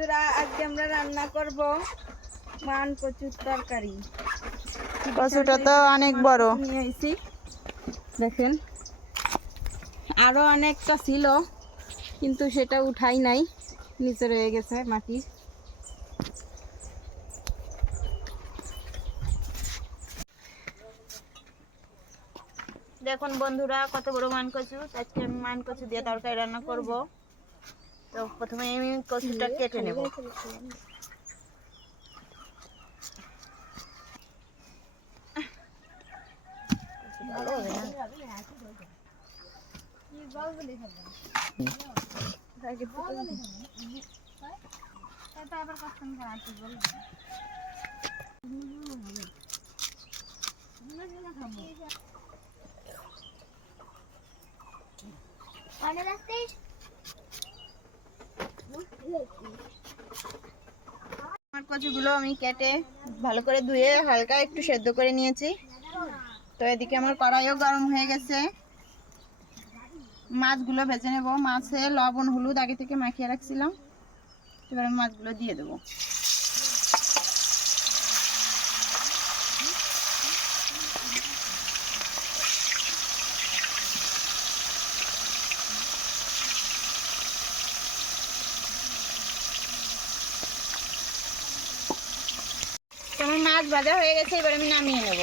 বন্ধুরা, আজকে আমরা রান্না করব মান কচুর তরকারি। কচুটা তো অনেক বড় নিয়ে এসেছি, দেখেন। আরো অনেকটা ছিল কিন্তু সেটা উঠাই নাই, নিচে রয়ে গেছে মাটি। দেখুন বন্ধুরা, কত বড় মান কচু। আজকে আমি মান কচু দিয়ে তরকারি রান্না করব। তো প্রথমে আমি কচুটা কেটে নেব। ভালো হবে না? আমার কচুগুলো আমি কেটে ভালো করে ধুয়ে হালকা একটু সেদ্ধ করে নিয়েছি। তো এদিকে আমার কড়াইও গরম হয়ে গেছে। মাছগুলো ভেজে নেব। মাছে লবণ হলুদ আগে থেকে মাখিয়ে রাখছিলাম। এবার আমি মাছগুলো দিয়ে দেবো। আমার মাছ ভাজা হয়ে গেছে, এবার আমি নামিয়ে নেব।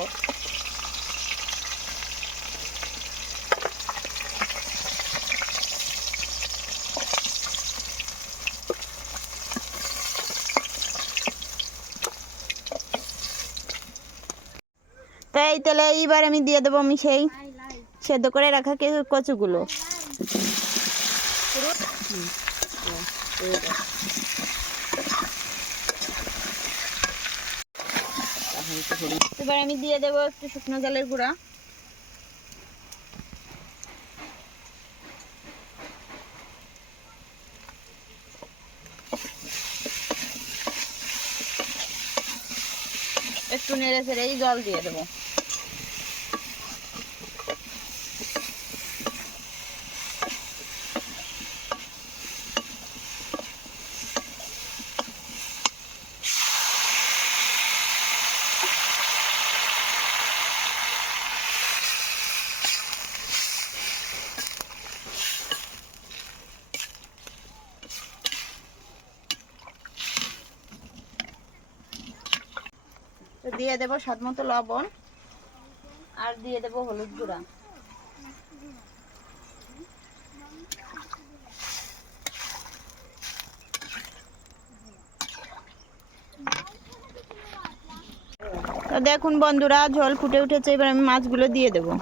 তো এই তেলে এইবার আমি দিয়ে দেবো আমি সেই সেদ্ধ করে রাখা কচুগুলো। এবার আমি দিয়ে দেবো একটু শুকনো জলের গুঁড়া। একটু নেড়ে ছেড়ে জল দিয়ে দেবো। তো দিয়ে দেবো স্বাদ মতো লবণ, আর দিয়ে দেবো হলুদ গুঁড়া। তো দেখুন বন্ধুরা, ঝোল ফুটে উঠেছে। এবার আমি মাছগুলো দিয়ে দেবো।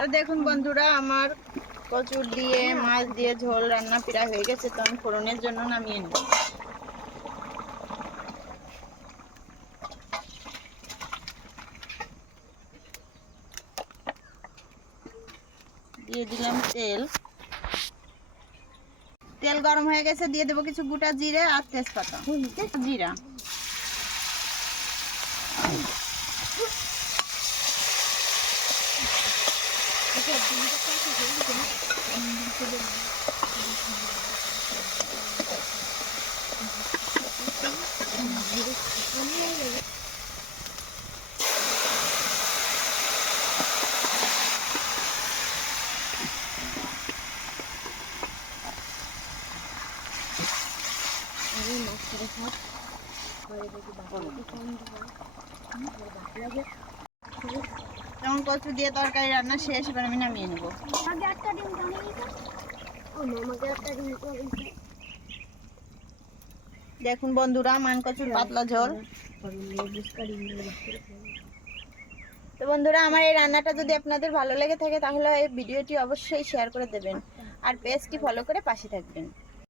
তো দেখুন বন্ধুরা, আমার কচুর দিয়ে মাছ দিয়ে ঝোল রান্না প্রায় হয়ে গেছে। তো আমি ফোড়নের জন্য নামিয়ে নেব। দিয়ে দিলাম তেল। তেল গরম হয়ে গেছে, দিয়ে দেবো কিছু গোটা জিরে আর তেজপাতা। জিরা, যেমন কচু দিয়ে তরকারি রান্না শেষ। এবার আমি নামিয়ে নেব। দেখুন বন্ধুরা, মান কচুর পাতলা ঝোল। তো বন্ধুরা, আমার এই রান্নাটা যদি আপনাদের ভালো লেগে থাকে তাহলে এই ভিডিওটি অবশ্যই শেয়ার করে দেবেন আর পেজটি ফলো করে পাশে থাকবেন।